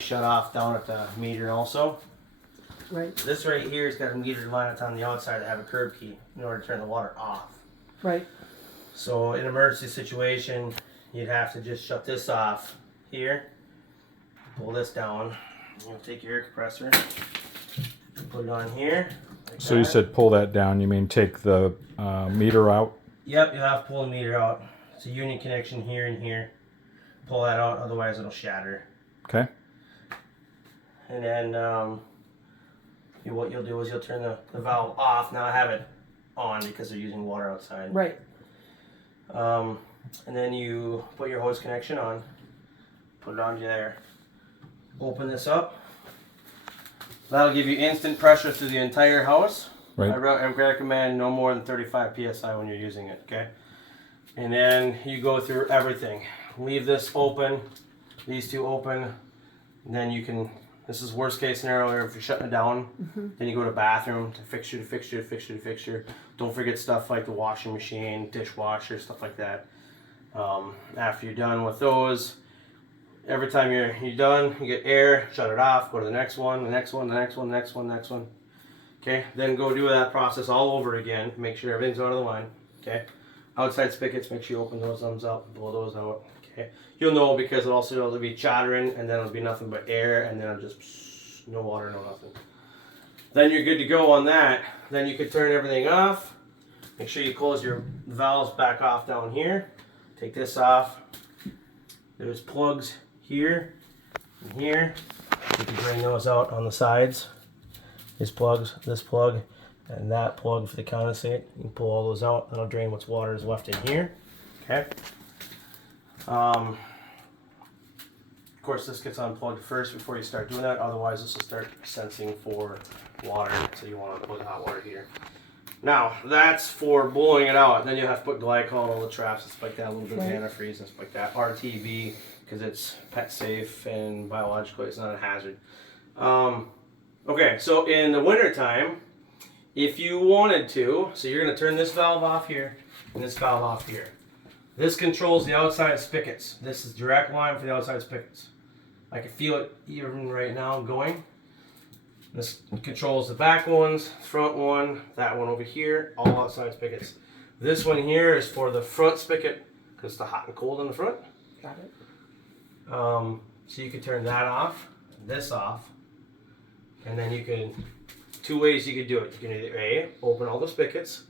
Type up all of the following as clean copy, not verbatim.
shut off down at the meter also. Right. This right here has got a meter line that's on the outside that have a curb key in order to turn the water off. Right. So in an emergency situation, you'd have to just shut this off here, pull this down. You'll take your air compressor, put it on here. Like So you said pull that down. You mean take the meter out? Yep, you have to pull the meter out. It's a union connection here and here. Pull that out, otherwise it'll shatter. Okay. And then what you'll do is you'll turn the valve off. Now I have it on because they're using water outside. Right. And then you put your hose connection on, put it on there. Open this up. That'll give you instant pressure through the entire house. Right. I recommend no more than 35 psi when you're using it, okay? And then you go through everything. Leave this open, these two open, and then you can, this is worst case scenario if you're shutting it down, then you go to bathroom, to fixture to fixture to fixture to fixture. Don't forget stuff like the washing machine, dishwasher, stuff like that. After you're done with those, every time you're done, you get air, shut it off, go to the next one, the next one, the next one, the next one, the next one. Okay, then go do that process all over again. Make sure everything's out of the line. Okay, outside spigots, make sure you open those thumbs up, blow those out. Okay, you'll know because it'll be chattering, and then it'll be nothing but air, and then it'll just no water, no nothing. Then you're good to go on that. Then you can turn everything off. Make sure you close your valves back off down here. Take this off. There's plugs here and here. You can drain those out on the sides. These plugs, this plug, and that plug for the condensate. You can pull all those out. That'll drain what's water is left in here. Okay. Of course, this gets unplugged first before you start doing that. Otherwise, this will start sensing for water. So you want to plug the hot water heater. Now, that's for blowing it out. Then you'll have to put glycol on all the traps and stuff like that. A little bit of antifreeze and stuff like that. RTV, because it's pet safe and biologically it's not a hazard. Okay, so in the winter time, if you wanted to, so you're going to turn this valve off here and this valve off here. This controls the outside spigots. This is direct line for the outside spigots. I can feel it even right now going. This controls the back ones, front one, that one over here, all outside spigots. This one here is for the front spigot because it's the hot and cold in the front. Got it. So you can turn that off, this off, and then you can, two ways you could do it. You can either A, open all the spigots,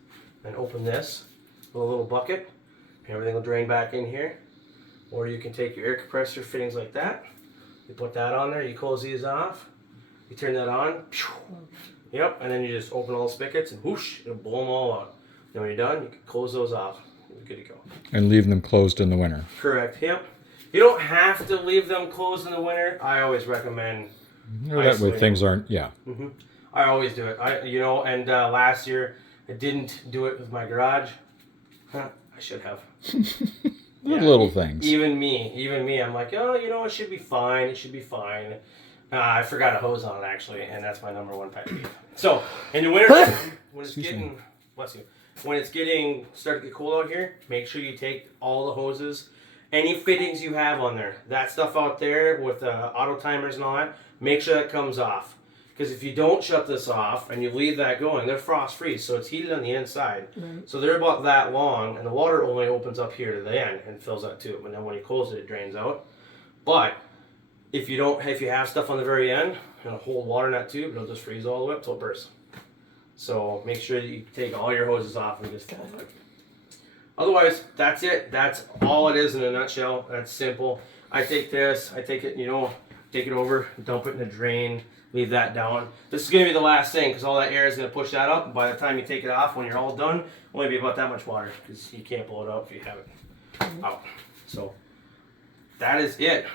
and open this with a little bucket, and everything will drain back in here. Or you can take your air compressor fittings like that, you put that on there, you close these off, you turn that on, yep, and then you just open all the spigots and whoosh, it'll blow them all out. Then when you're done, you can close those off. You're good to go. And leave them closed in the winter. Correct, yep. You don't have to leave them closed in the winter. I always recommend That way things aren't, yeah. I always do it. Last year I didn't do it with my garage. I should have. Little things. Even me. I'm like, oh, it should be fine. It should be fine. I forgot a hose on it actually, and that's my number one pet peeve. So in the winter, when it's getting, bless you, when it's getting starting to get cold out here, make sure you take all the hoses, any fittings you have on there, that stuff out there with the auto timers and all that, make sure that comes off. Because if you don't shut this off and you leave that going, they're frost free, so it's heated on the inside. Right. So they're about that long, and the water only opens up here to the end and fills that tube. And then when you close it, it drains out. But if you have stuff on the very end, it'll hold water in that tube, it'll just freeze all the way up till it bursts. So make sure that you take all your hoses off and just close it. Otherwise, that's it. That's all it is in a nutshell. That's simple. I take this, take it over, dump it in the drain, leave that down. This is going to be the last thing because all that air is going to push that up. And by the time you take it off, when you're all done, only be about that much water because you can't blow it out if you have it out. So that is it.